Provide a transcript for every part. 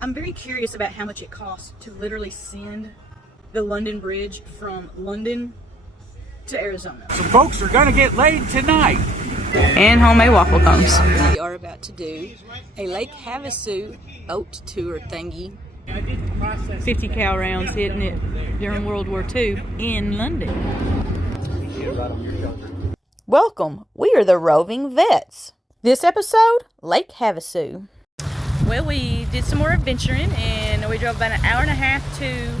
I'm very curious about how much it costs to literally send the London Bridge from London to Arizona. Some folks are gonna get laid tonight. And homemade waffle cones. We are about to do a Lake Havasu boat tour thingy. 50 cal rounds hitting it during World War II in London. Welcome, we are the roving vets. This episode, Lake Havasu. Well, we did some more adventuring and we drove about an hour and a half to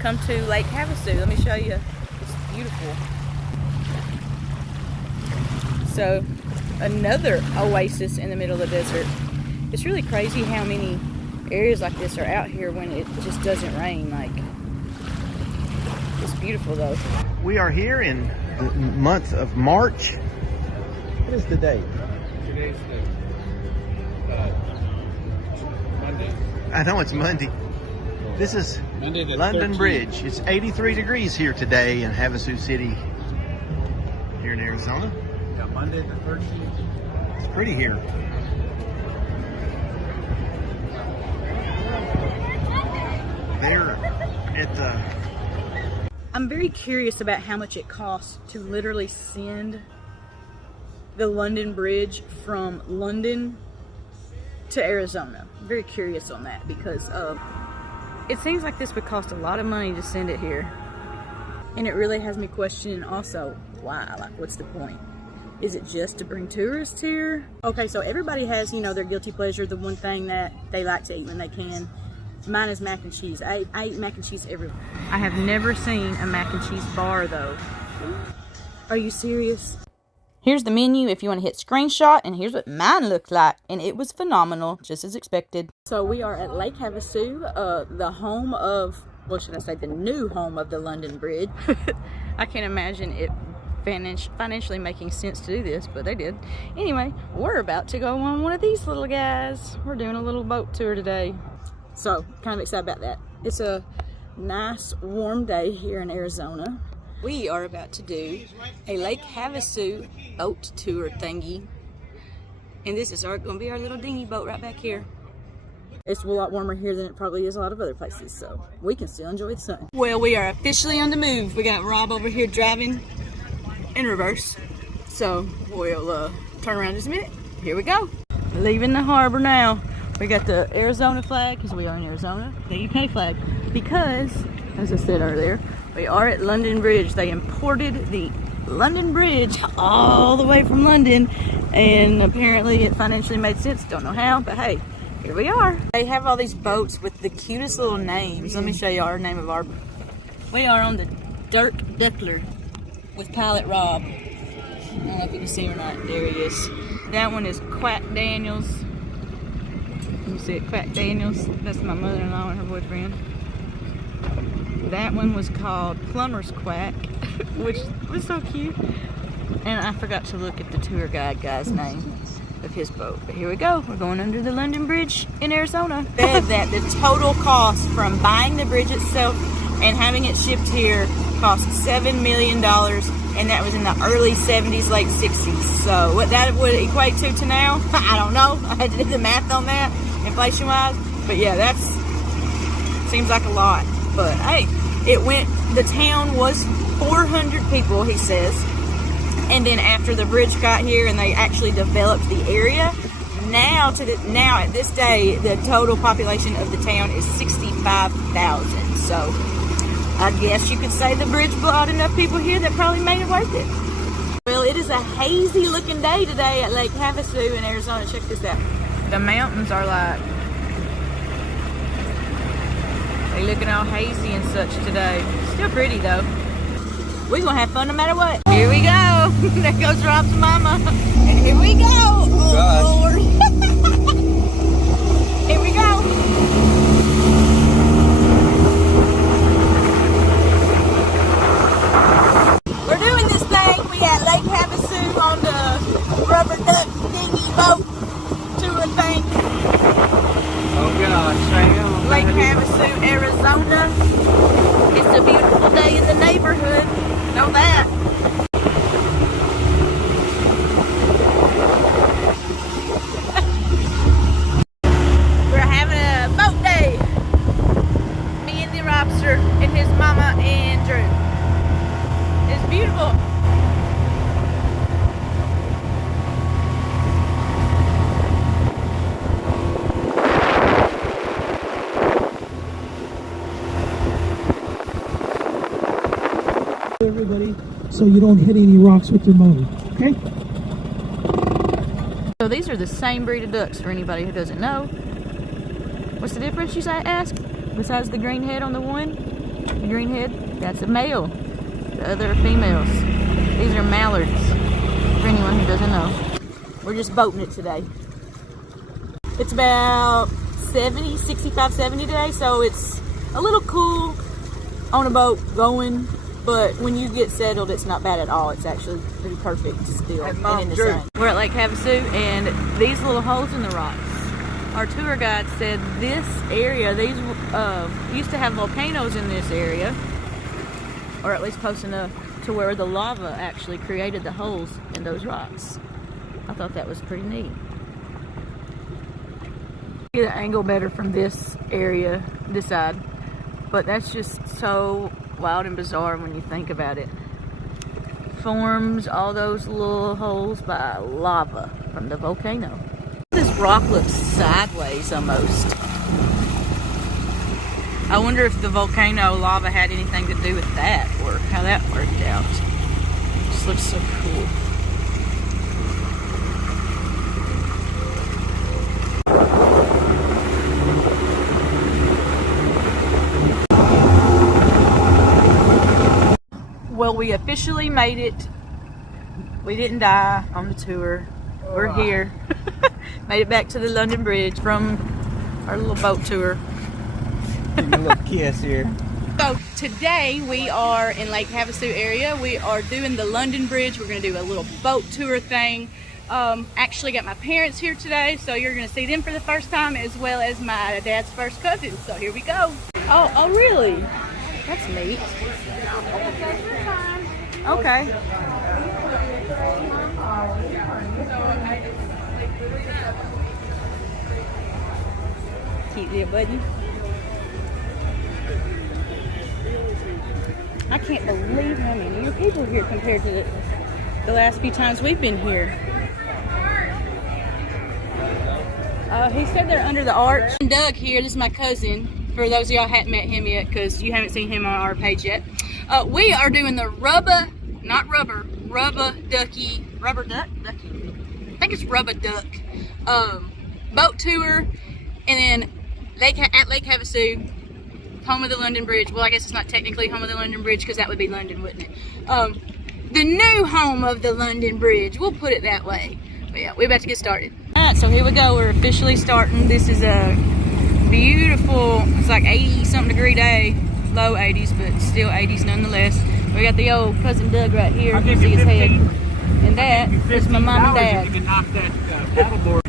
come to Lake Havasu. Let me show you. It's beautiful. So, another oasis in the middle of the desert. It's really crazy how many areas like this are out here when it just doesn't rain. Like, it's beautiful though. We are here in the month of March. What is the date? Today's Monday. I know it's Monday. This is Monday the London 13th. Bridge. It's 83 degrees here today in Havasu City, here in Arizona. Yeah, Monday the 13th. It's pretty here. There at the... I'm very curious about how much it costs to literally send the London Bridge from London to Arizona. I'm very curious on that because it seems like this would cost a lot of money to send it here. And it really has me questioning also, why? Like, what's the point? Is it just to bring tourists here? Okay, so everybody has, you know, their guilty pleasure, the one thing that they like to eat when they can. Mine is mac and cheese. I eat mac and cheese everywhere. I have never seen a mac and cheese bar though. Are you serious? Here's the menu if you want to hit screenshot, and here's what mine looked like, and it was phenomenal, just as expected. So we are at Lake Havasu, the home of, well, should I say the new home of the London Bridge. I can't imagine it financially making sense to do this, but they did. Anyway, we're about to go on one of these little guys. We're doing a little boat tour today. So, kind of excited about that. It's a nice warm day here in Arizona. We are about to do a Lake Havasu boat tour thingy. And this is going to be our little dinghy boat right back here. It's a lot warmer here than it probably is a lot of other places, so we can still enjoy the sun. Well, we are officially on the move. We got Rob over here driving in reverse. So, we'll turn around just a minute. Here we go. Leaving the harbor now. We got the Arizona flag, because we are in Arizona, the UK flag, because, as I said earlier, we are at London Bridge. They imported the London Bridge all the way from London, and apparently it financially made sense. Don't know how, but hey, here we are. They have all these boats with the cutest little names. Let me show you our name of our... We are on the Dirk Duckler with Pilot Rob. I don't know if you can see him or not. There he is. That one is Quack Daniels. You see it, Quack Daniels. That's my mother-in-law and her boyfriend. That one was called Plumber's Quack, which was so cute. And I forgot to look at the tour guide guy's name of his boat. But here we go. We're going under the London Bridge in Arizona. Said that the total cost from buying the bridge itself and having it shipped here cost $7 million. And that was in the early 70s, late 60s. So what that would equate to now, I don't know. I had to do the math on that, inflation-wise. But yeah, that's seems like a lot. But hey, the town was 400 people, he says. And then after the bridge got here and they actually developed the area, now at this day, the total population of the town is 65,000. So I guess you could say the bridge brought enough people here that probably made it worth it. Well, it is a hazy looking day today at Lake Havasu in Arizona. Check this out. The mountains are like, they looking all hazy and such today. Still pretty though. We're gonna have fun no matter what. Here we go. There goes Rob's mama. And here we go. Oh, Lord. Here we go. Lake Havasu on the rubber duck dinghy boat tour thing. Oh gosh, Sam. Lake Havasu, Arizona. It's a beautiful day in the neighborhood. Know that. We're having a boat day. so you don't hit any rocks with your motor, okay? So these are the same breed of ducks for anybody who doesn't know. What's the difference, you ask? Besides the green head on the one, the green head, that's a male. The other are females. These are mallards, for anyone who doesn't know. We're just boating it today. It's about 65, 70 today, so it's a little cool on a boat going, but when you get settled, it's not bad at all. It's actually pretty perfect still and in the sun. We're at Lake Havasu, and these little holes in the rocks. Our tour guide said this area, these used to have volcanoes in this area, or at least close enough to where the lava actually created the holes in those rocks. I thought that was pretty neat. Get the angle better from this area, this side, but that's just so wild and bizarre when you think about it. Forms all those little holes by lava from the volcano. This rock looks sideways almost. I wonder if the volcano lava had anything to do with that, or how that worked out. It just looks so cool. Well, we officially made it. We didn't die on the tour. We're here. Made it back to the London Bridge from our little boat tour. A little kiss here. So today we are in Lake Havasu area. We are doing the London Bridge. We're going to do a little boat tour thing. Actually got my parents here today, so you're going to see them for the first time, as well as my dad's first cousin. So here we go. Oh really? That's neat. Okay. Cute little buddy. I can't believe how many people are here compared to the last few times we've been here. He said they're under the arch. Doug here, this is my cousin. For those of y'all hadn't met him yet, because you haven't seen him on our page yet. We are doing the Rubba, not rubber, Rubba ducky, rubber duck? Ducky. I think it's Rubba duck. Boat tour, and then at Lake Havasu, home of the London Bridge. Well, I guess it's not technically home of the London Bridge, because that would be London, wouldn't it? The new home of the London Bridge. We'll put it that way. But yeah, we're about to get started. Alright, so here we go. We're officially starting. This is a beautiful, it's like 80-something degree day. Low 80s, but still 80s nonetheless. We got the old cousin Doug right here. You can see his head. And that is my mom and dad. You can knock that paddleboard.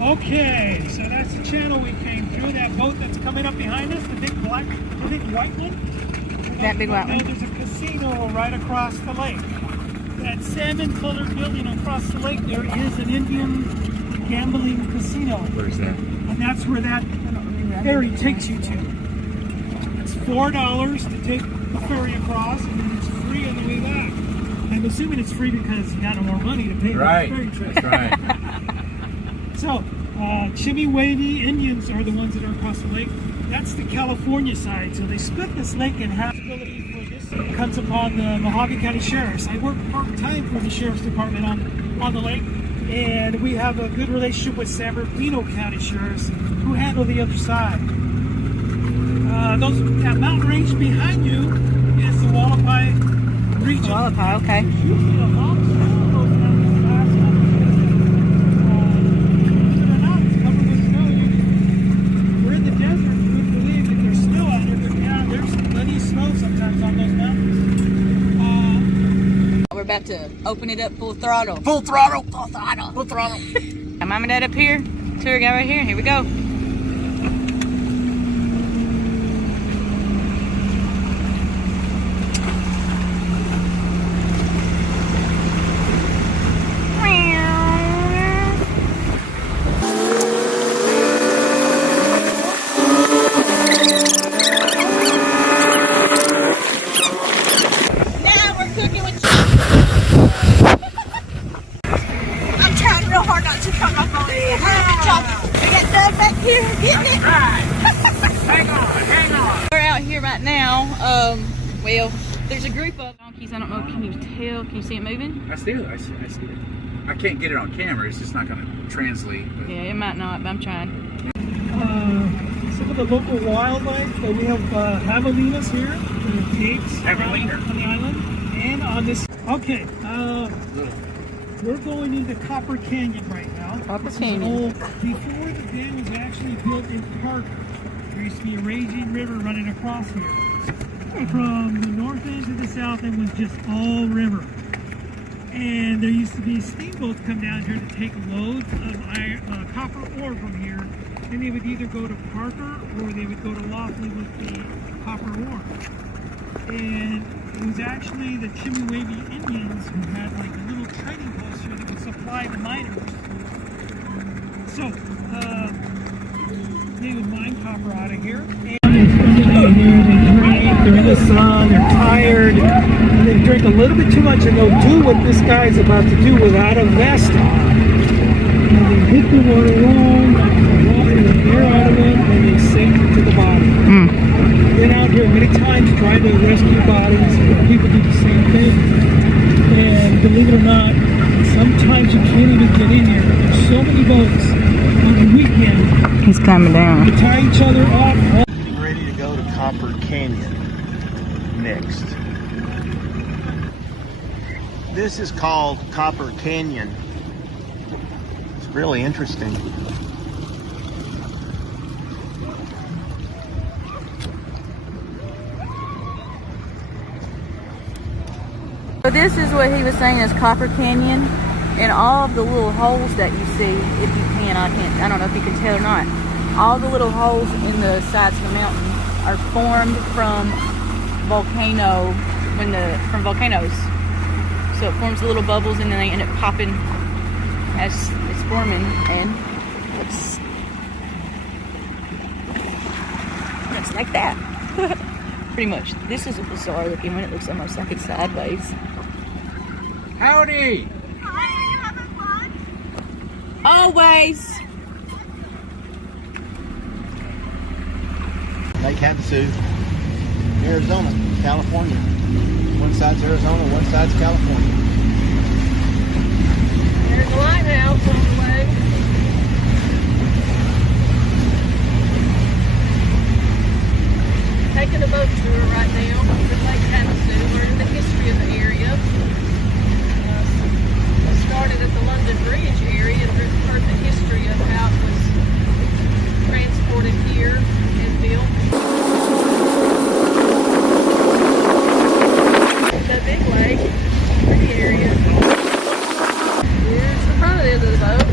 Okay, so that's the channel we came through. That boat that's coming up behind us, the big white one. That big white one. There's a casino right across the lake. That salmon-colored building across the lake there is an Indian gambling casino. Where's that? And that's where that ferry takes you to. It's $4 to take the ferry across, and then it's free on the way back. I'm assuming it's free because you got no more money to pay for the ferry trip. That's right. So, Chimiwavy Indians are the ones that are across the lake. That's the California side. So they split this lake in half. This comes upon the Mojave County Sheriffs. I work part-time for the Sheriff's Department on the lake, and we have a good relationship with San Bernardino County Sheriffs, who handle the other side. That mountain range behind you is the Wallapai region. Wallapai, okay. We're about to open it up full throttle. Full throttle, full throttle, full throttle. Got mom and dad up here, tour guy right here. Here we go. Well, there's a group of donkeys. I don't know. Can you tell? Can you see it moving? I see it. I see it. I can't get it on camera. It's just not going to translate. But. Yeah, it might not, but I'm trying. Some of the local wildlife. We have javelinas here. The pigs Javelina. on the island. And on this... Okay. We're going into Copper Canyon right now. Copper Canyon. Before the dam was actually built in Parker, there used to be a raging river running across here. From the north end to the south end was just all river. And there used to be steamboats come down here to take loads of copper ore from here. And they would either go to Parker or they would go to Laughlin with the copper ore. And it was actually the Chimiwavy Indians who had like a little trading post here that would supply the miners. So, they would mine copper out of here. And they're in the sun, they're tired, and they drink a little bit too much, and they'll do what this guy's about to do without a vest on. And they hit the water wrong, water the air out of them, and they sink to the bottom. Been out here many times trying to rescue bodies, and people do the same thing. And believe it or not, sometimes you can't even get in here. There's so many boats on the weekend. He's climbing down. To tie each other off. Getting ready to go to Copper Canyon next. This is called Copper Canyon. It's really interesting. So this is what he was saying is Copper Canyon, and all of the little holes that you see, if you can, I don't know if you can tell or not, all the little holes in the sides of the mountain are formed from volcanoes. So it forms little bubbles and then they end up popping as it's forming, and it's like that. Pretty much. This is a bizarre looking one. It looks almost like it's sideways. Howdy! Always. Lake Havasu, Arizona, California. One side's Arizona, one side's California. There's a lighthouse on the way. Taking a boat tour right now to Lake Havasu, learning the history of the area. I started at the London Bridge area and heard the history of how it was transported here and built. The big lake, pretty area. Here's the front end of the boat.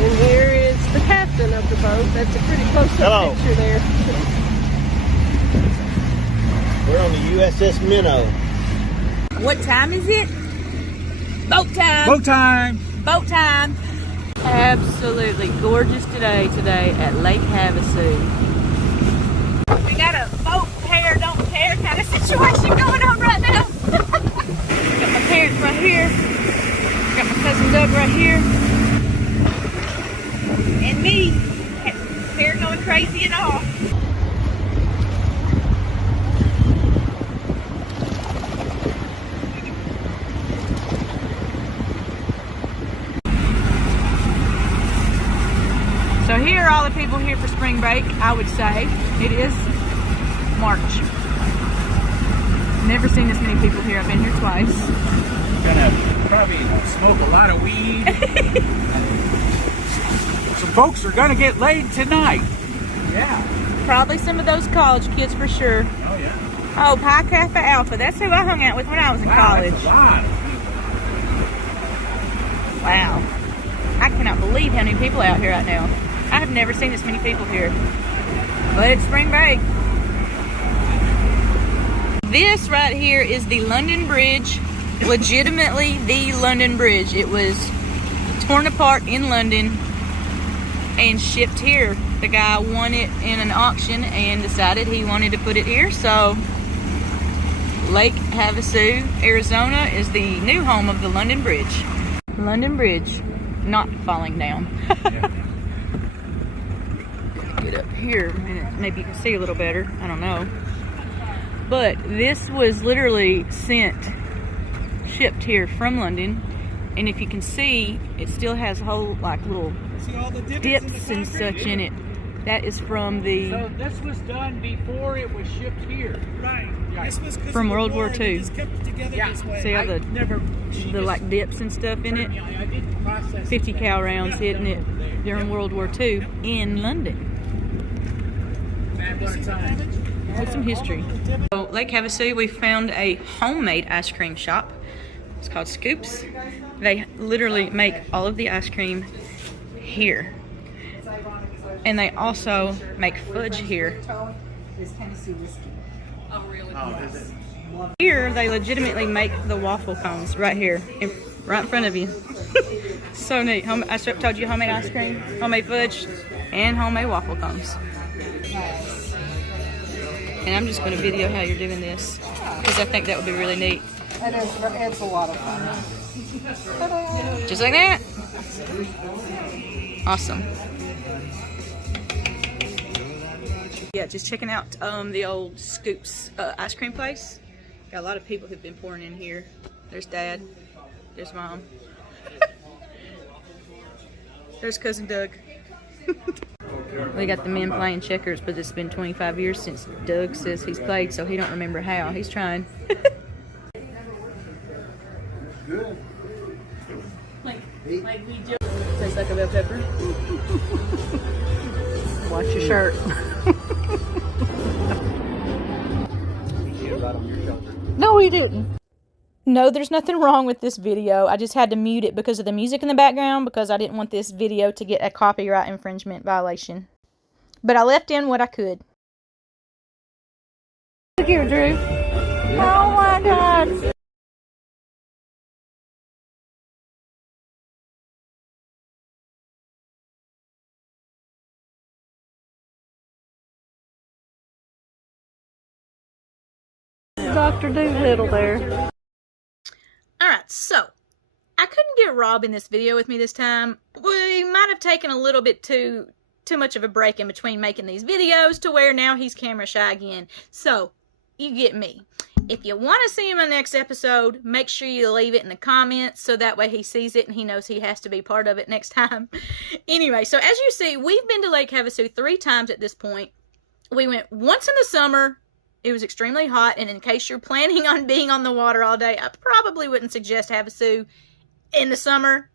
And here is the captain of the boat. That's a pretty close-up picture there. We're on the USS Minnow. What time is it? Boat time. Boat time! Boat time. Absolutely gorgeous today at Lake Havasu. We got a boat pair, don't care kind of situation going on right now. Got my parents right here. Got my cousin Doug right here. And me. Hair going crazy and all. So here are all the people here for spring break, I would say. It is March. Never seen this many people here. I've been here twice. Gonna probably smoke a lot of weed. Some folks are gonna get laid tonight. Yeah. Probably some of those college kids for sure. Oh yeah. Oh, Pi Kappa Alpha. That's who I hung out with when I was in college. That's a lot. Wow. I cannot believe how many people are out here right now. I have never seen this many people here. But it's spring break. This right here is the London Bridge. Legitimately the London Bridge. It was torn apart in London and shipped here. The guy won it in an auction and decided he wanted to put it here. So Lake Havasu, Arizona is the new home of the London Bridge. London Bridge not falling down. Get up here, maybe you can see a little better. I don't know. But this was literally shipped here from London. And if you can see, it still has whole like little See all the dips and such in it. That is from the So this was done before it was shipped here. Right. This was 'cause From of the World War and II. they just kept it together this way. see all the like dips and stuff in it. 50 cal rounds hitting it during World War II in London. With some history. So Lake Havasu, we found a homemade ice cream shop. It's called Scoops. They literally make all of the ice cream here. And they also make fudge here. Oh, really? Here, they legitimately make the waffle cones right here, right in front of you. So neat. I told you homemade ice cream, homemade fudge, and homemade waffle cones. And I'm just going to video how you're doing this because I think that would be really neat. It's a lot of fun. Just like that. Awesome. Yeah, just checking out the old Scoops ice cream place. Got a lot of people who've been pouring in here. There's Dad. There's Mom. There's Cousin Doug. We got the men playing checkers, but it's been 25 years since Doug says he's played, so he don't remember how. He's trying. Good. Tastes like a bell pepper. Watch your shirt. No, he didn't. No, there's nothing wrong with this video. I just had to mute it because of the music in the background because I didn't want this video to get a copyright infringement violation. But I left in what I could. Look here, Drew. Oh my God. Dr. Doolittle there. Alright, so I couldn't get Rob in this video with me this time. We might have taken a little bit too much of a break in between making these videos to where now he's camera shy again. So, you get me. If you want to see him in the next episode, make sure you leave it in the comments so that way he sees it and he knows he has to be part of it next time. Anyway, so as you see, we've been to Lake Havasu 3 times at this point. We went once in the summer. It was extremely hot, and in case you're planning on being on the water all day, I probably wouldn't suggest Havasu in the summer,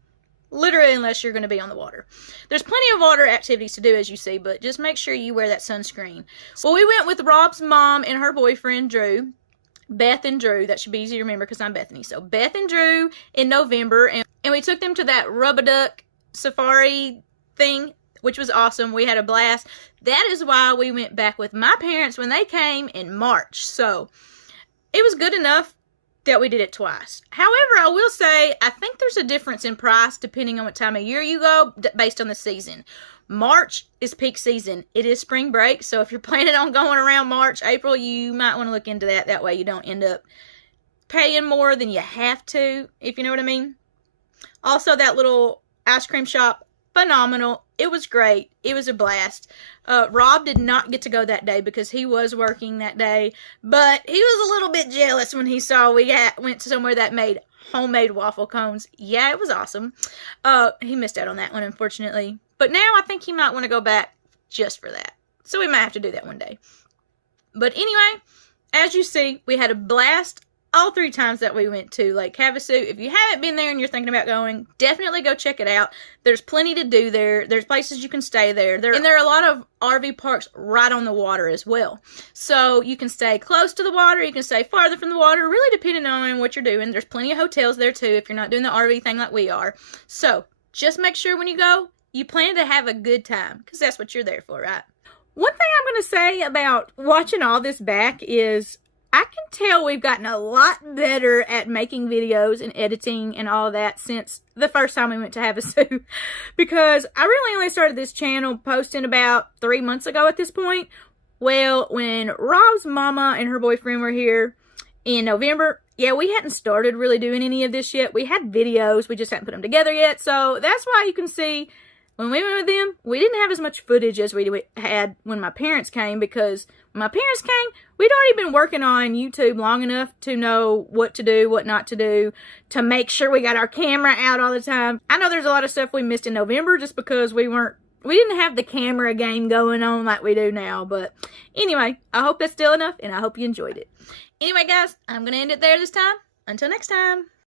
literally unless you're going to be on the water. There's plenty of water activities to do, as you see, but just make sure you wear that sunscreen. Well, we went with Rob's mom and her boyfriend, Drew. Beth and Drew, that should be easy to remember because I'm Bethany. So Beth and Drew in November, and we took them to that Rubba duck safari thing, which was awesome. We had a blast. That is why we went back with my parents when they came in March. So it was good enough that we did it twice. However, I will say, I think there's a difference in price depending on what time of year you go based on the season. March is peak season. It is spring break. So if you're planning on going around March, April, you might want to look into that. That way you don't end up paying more than you have to, if you know what I mean. Also, that little ice cream shop, phenomenal. It was great. It was a blast. Rob did not get to go that day because he was working that day, but he was a little bit jealous when he saw we went to somewhere that made homemade waffle cones. Yeah, it was awesome. He missed out on that one, unfortunately. But now I think he might want to go back just for that. So we might have to do that one day. But anyway, as you see, we had a blast all 3 times that we went to Lake Havasu. If you haven't been there and you're thinking about going, definitely go check it out. There's plenty to do there. There's places you can stay there. And there are a lot of RV parks right on the water as well. So you can stay close to the water. You can stay farther from the water, really depending on what you're doing. There's plenty of hotels there too if you're not doing the RV thing like we are. So just make sure when you go, you plan to have a good time because that's what you're there for, right? One thing I'm going to say about watching all this back is I can tell we've gotten a lot better at making videos and editing and all that since the first time we went to Havasu. Because I really only started this channel posting about 3 months ago at this point. Well, when Rob's mama and her boyfriend were here in November, yeah, we hadn't started really doing any of this yet. We had videos, we just hadn't put them together yet. So that's why you can see when we went with them, we didn't have as much footage as we had when my parents came, because when my parents came, we'd already been working on YouTube long enough to know what to do, what not to do, to make sure we got our camera out all the time. I know there's a lot of stuff we missed in November just because we didn't have the camera game going on like we do now. But anyway, I hope that's still enough, and I hope you enjoyed it. Anyway, guys, I'm going to end it there this time. Until next time.